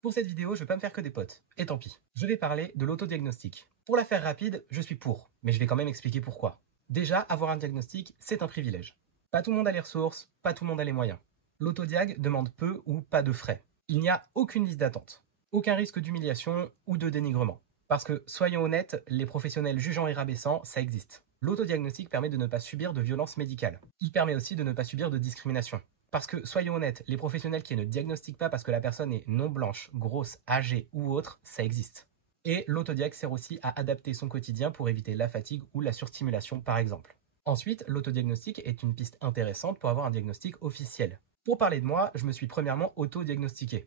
Pour cette vidéo, je vais pas me faire que des potes, et tant pis. Je vais parler de l'autodiagnostic. Pour la faire rapide, je suis pour, mais je vais quand même expliquer pourquoi. Déjà, avoir un diagnostic, c'est un privilège. Pas tout le monde a les ressources, pas tout le monde a les moyens. L'autodiag demande peu ou pas de frais. Il n'y a aucune liste d'attente, aucun risque d'humiliation ou de dénigrement. Parce que, soyons honnêtes, les professionnels jugeants et rabaissants, ça existe. L'autodiagnostic permet de ne pas subir de violences médicales. Il permet aussi de ne pas subir de discrimination. Parce que, soyons honnêtes, les professionnels qui ne diagnostiquent pas parce que la personne est non blanche, grosse, âgée ou autre, ça existe. Et l'autodiag sert aussi à adapter son quotidien pour éviter la fatigue ou la surstimulation par exemple. Ensuite, l'autodiagnostic est une piste intéressante pour avoir un diagnostic officiel. Pour parler de moi, je me suis premièrement autodiagnostiqué.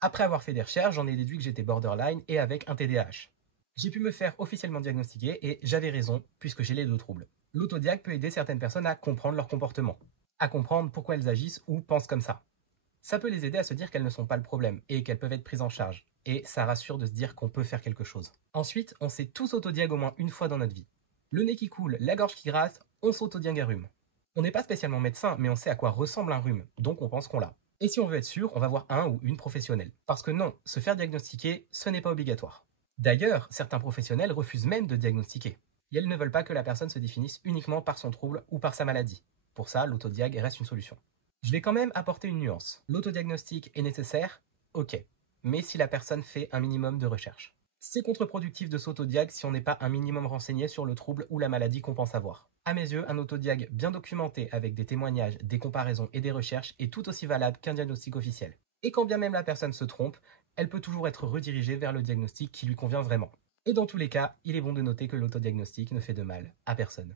Après avoir fait des recherches, j'en ai déduit que j'étais borderline et avec un TDAH. J'ai pu me faire officiellement diagnostiquer et j'avais raison puisque j'ai les deux troubles. L'autodiag peut aider certaines personnes à comprendre leur comportement, à comprendre pourquoi elles agissent ou pensent comme ça. Ça peut les aider à se dire qu'elles ne sont pas le problème et qu'elles peuvent être prises en charge. Et ça rassure de se dire qu'on peut faire quelque chose. Ensuite, on s'est tous autodiag au moins une fois dans notre vie. Le nez qui coule, la gorge qui grasse, on s'autodiag un rhume. On n'est pas spécialement médecin, mais on sait à quoi ressemble un rhume, donc on pense qu'on l'a. Et si on veut être sûr, on va voir un ou une professionnelle. Parce que non, se faire diagnostiquer, ce n'est pas obligatoire. D'ailleurs, certains professionnels refusent même de diagnostiquer. Et elles ne veulent pas que la personne se définisse uniquement par son trouble ou par sa maladie. Pour ça, l'autodiag reste une solution. Je vais quand même apporter une nuance. L'autodiagnostic est nécessaire, ok, mais si la personne fait un minimum de recherche. C'est contre-productif de s'autodiag si on n'est pas un minimum renseigné sur le trouble ou la maladie qu'on pense avoir. À mes yeux, un autodiag bien documenté avec des témoignages, des comparaisons et des recherches est tout aussi valable qu'un diagnostic officiel. Et quand bien même la personne se trompe, elle peut toujours être redirigée vers le diagnostic qui lui convient vraiment. Et dans tous les cas, il est bon de noter que l'autodiagnostic ne fait de mal à personne.